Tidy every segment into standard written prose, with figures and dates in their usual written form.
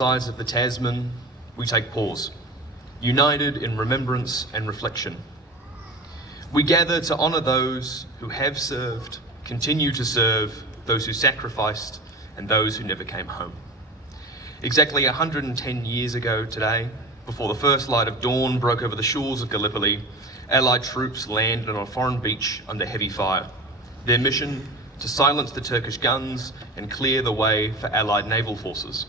Sides of the Tasman, we take pause, united in remembrance and reflection. We gather to honour those who have served, continue to serve, those who sacrificed, and those who never came home. Exactly 110 years ago today, before the first light of dawn broke over the shores of Gallipoli, Allied troops landed on a foreign beach under heavy fire. Their mission, to silence the Turkish guns and clear the way for Allied naval forces.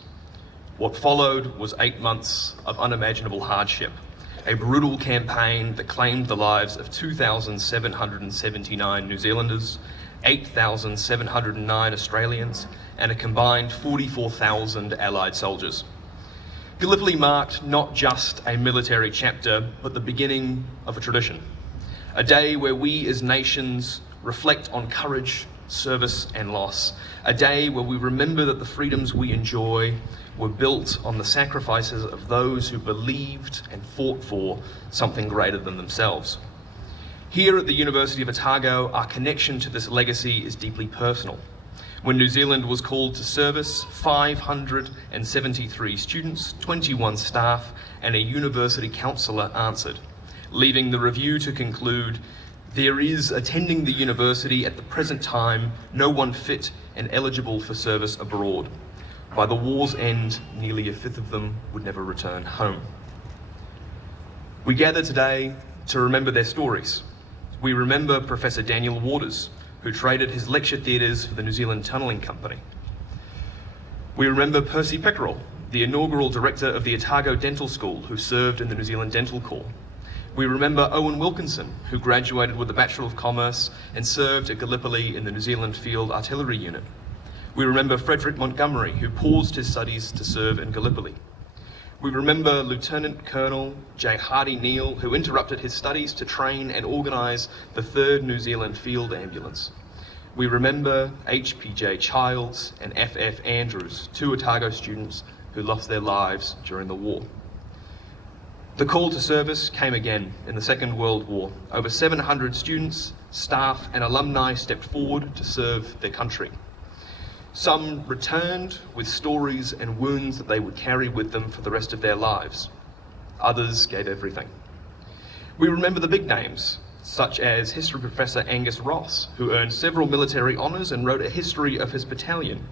What followed was 8 months of unimaginable hardship, a brutal campaign that claimed the lives of 2,779 New Zealanders, 8,709 Australians, and a combined 44,000 Allied soldiers. Gallipoli marked not just a military chapter, but the beginning of a tradition. A day where we as nations reflect on courage, service and loss. A day where we remember that the freedoms we enjoy were built on the sacrifices of those who believed and fought for something greater than themselves. Here at the University of Otago, our connection to this legacy is deeply personal. When New Zealand was called to service, 573 students, 21 staff and a university councillor answered, leaving the review to conclude, "There is attending the university at the present time no one fit and eligible for service abroad. By the war's end, nearly a fifth of them would never return home." We gather today to remember their stories. We remember Professor Daniel Waters, who traded his lecture theatres for the New Zealand Tunnelling Company. We remember Percy Pickerel, the inaugural director of the Otago Dental School, who served in the New Zealand Dental Corps. We remember Owen Wilkinson, who graduated with a Bachelor of Commerce and served at Gallipoli in the New Zealand Field Artillery Unit. We remember Frederick Montgomery, who paused his studies to serve in Gallipoli. We remember Lieutenant Colonel J. Hardy Neal, who interrupted his studies to train and organise the 3rd New Zealand Field Ambulance. We remember HPJ Childs and FF Andrews, 2 Otago students who lost their lives during the war. The call to service came again in the Second World War. Over 700 students, staff and alumni stepped forward to serve their country. Some returned with stories and wounds that they would carry with them for the rest of their lives. Others gave everything. We remember the big names, such as history professor Angus Ross, who earned several military honours and wrote a history of his battalion,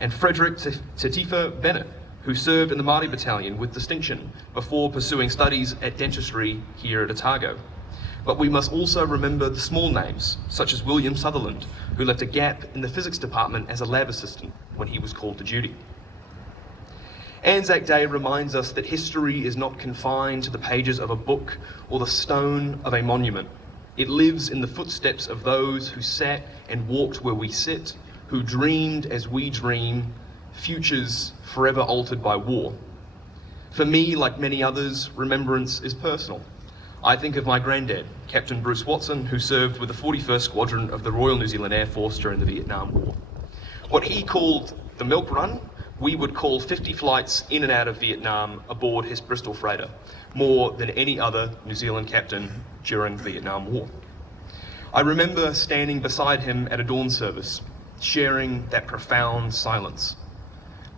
and Frederick Tetifa Bennett, who served in the Māori Battalion with distinction before pursuing studies at dentistry here at Otago. But we must also remember the small names, such as William Sutherland, who left a gap in the physics department as a lab assistant when he was called to duty. Anzac Day reminds us that history is not confined to the pages of a book or the stone of a monument. It lives in the footsteps of those who sat and walked where we sit, who dreamed as we dream, futures forever altered by war. For me, like many others, remembrance is personal. I think of my granddad, Captain Bruce Watson, who served with the 41st Squadron of the Royal New Zealand Air Force during the Vietnam War. What he called the milk run, we would call 50 flights in and out of Vietnam aboard his Bristol freighter, more than any other New Zealand captain during the Vietnam War. I remember standing beside him at a dawn service, sharing that profound silence.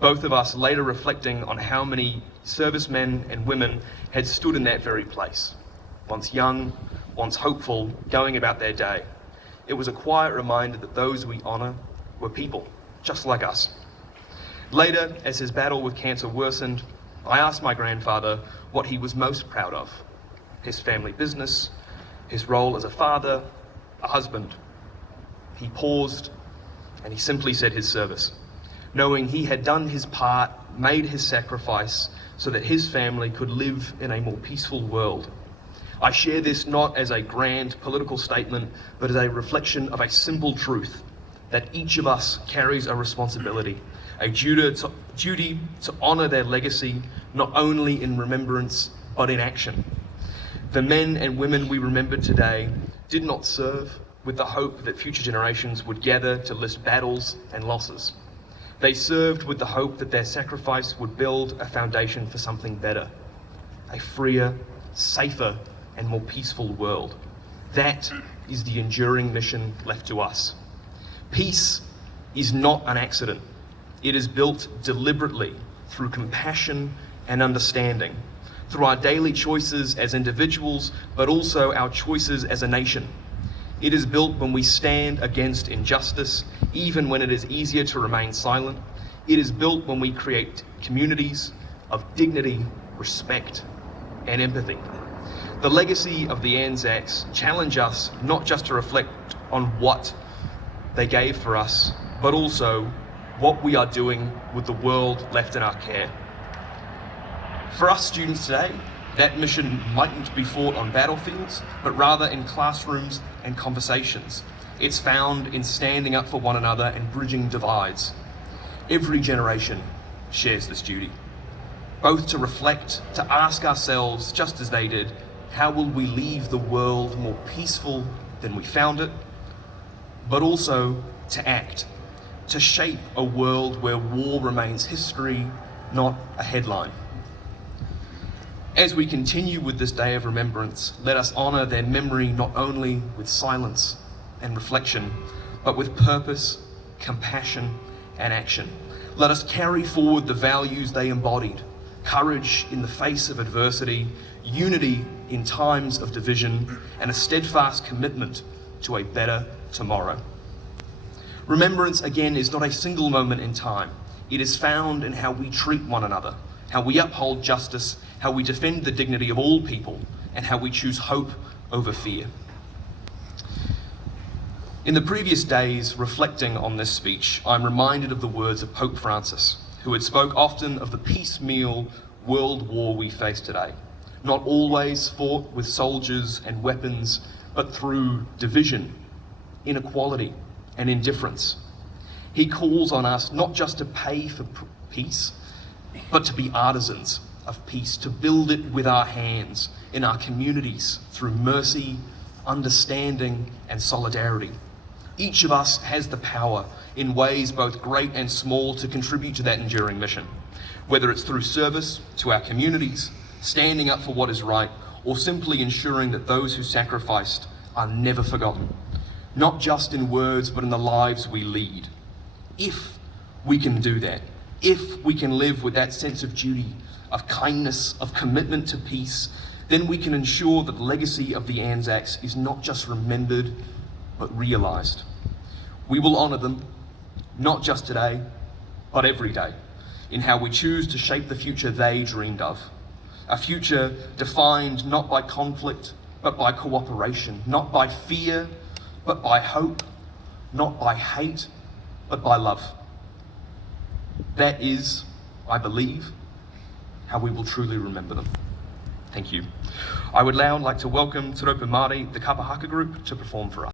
Both of us later reflecting on how many servicemen and women had stood in that very place. Once young, once hopeful, going about their day. It was a quiet reminder that those we honour were people, just like us. Later, as his battle with cancer worsened, I asked my grandfather what he was most proud of. His family business, his role as a father, a husband. He paused and he simply said his service, knowing he had done his part, made his sacrifice, so that his family could live in a more peaceful world. I share this not as a grand political statement, but as a reflection of a simple truth, that each of us carries a responsibility, a duty to honour their legacy, not only in remembrance, but in action. The men and women we remember today did not serve with the hope that future generations would gather to list battles and losses. They served with the hope that their sacrifice would build a foundation for something better, a freer, safer, and more peaceful world. That is the enduring mission left to us. Peace is not an accident. It is built deliberately through compassion and understanding, through our daily choices as individuals, but also our choices as a nation. It is built when we stand against injustice, even when it is easier to remain silent. It is built when we create communities of dignity, respect, and empathy. The legacy of the ANZACs challenge us not just to reflect on what they gave for us, but also what we are doing with the world left in our care. For us students today, that mission mightn't be fought on battlefields, but rather in classrooms and conversations. It's found in standing up for one another and bridging divides. Every generation shares this duty, both to reflect, to ask ourselves, just as they did, how will we leave the world more peaceful than we found it, but also to act, to shape a world where war remains history, not a headline. As we continue with this day of remembrance, let us honour their memory not only with silence and reflection, but with purpose, compassion, and action. Let us carry forward the values they embodied: courage in the face of adversity, unity in times of division, and a steadfast commitment to a better tomorrow. Remembrance, again, is not a single moment in time. It is found in how we treat one another, how we uphold justice, how we defend the dignity of all people, and how we choose hope over fear. In the previous days, reflecting on this speech, I'm reminded of the words of Pope Francis, who had spoke often of the piecemeal world war we face today, not always fought with soldiers and weapons, but through division, inequality, and indifference. He calls on us not just to pay for peace, but to be artisans of peace, to build it with our hands in our communities through mercy, understanding, and solidarity. Each of us has the power in ways both great and small to contribute to that enduring mission, whether it's through service to our communities, standing up for what is right, or simply ensuring that those who sacrificed are never forgotten, not just in words, but in the lives we lead. If we can do that, if we can live with that sense of duty, of kindness, of commitment to peace, then we can ensure that the legacy of the ANZACs is not just remembered, but realised. We will honour them, not just today, but every day, in how we choose to shape the future they dreamed of. A future defined not by conflict, but by cooperation, not by fear, but by hope, not by hate, but by love. That is, I believe, how we will truly remember them. Thank you. I would now like to welcome Te Raupu Māori, the Kapahaka group, to perform for us.